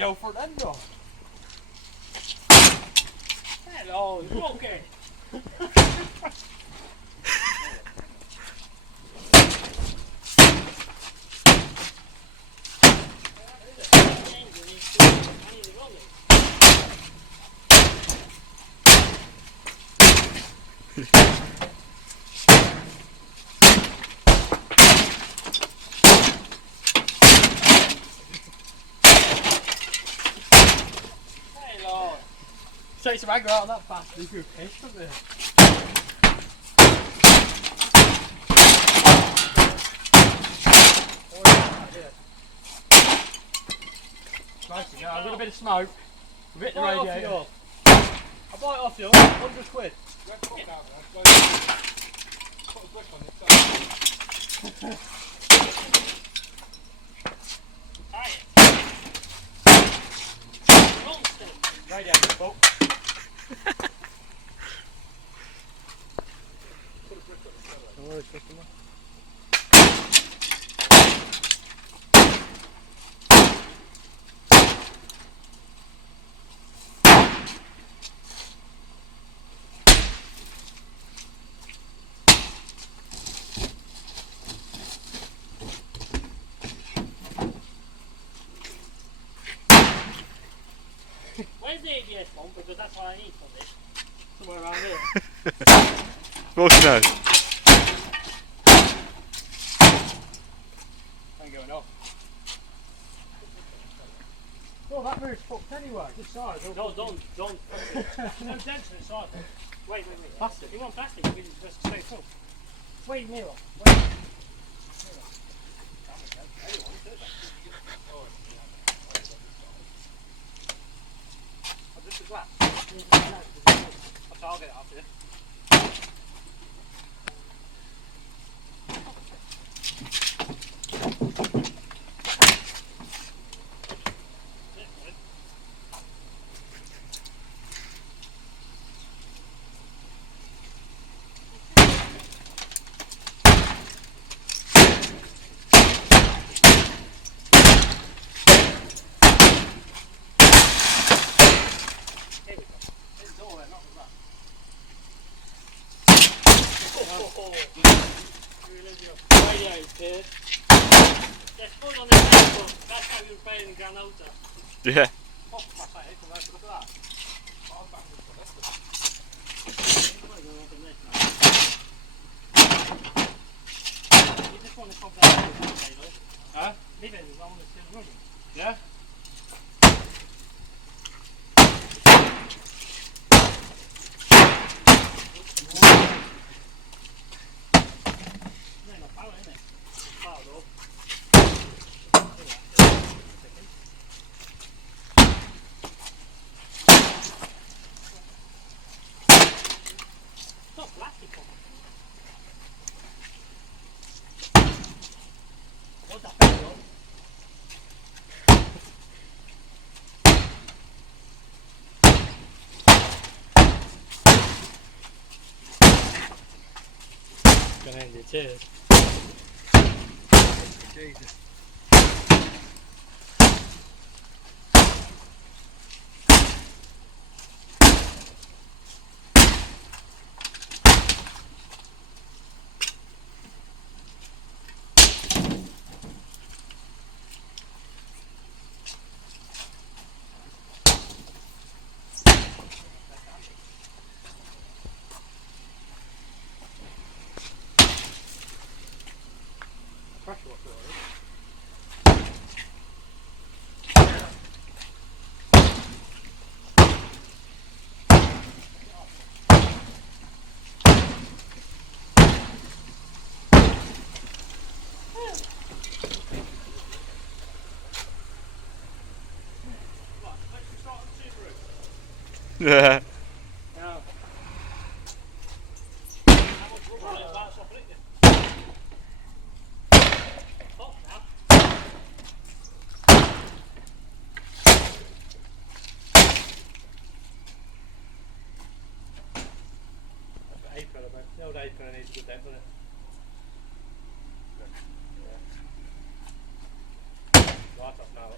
the old front end off. Hello, you okay? Shake some anger out on that bastard, he's pissed up there. Nice, now I've got a bit of smoke. We've hit the radiator. I'll buy it off you, 100 quid. Put a brick on it. Radiator fault. Don't worry, customer. Where's the ABS one? Because that's what I need for this. Somewhere around here. Of course knows. Ain't going off. Oh, that move's fucked anyway. This side. No, don't. No dents in the side. Wait. Plastic. You want plastic? You can just stay through. Wait, mirror. Wait. This is glass. I'll get it after you. Radio's here. There's food on the table. That's how you repay in Granota. Yeah. Oh, my sake, look at that. You just want to pop that table. Huh? Leave it, I want to see the running. Yeah? What's that big one? Gonna end it, cheers. Jesus. Pressure washer already. Yeah. The old apron needs a good dent, doesn't it? Yeah. Right up now.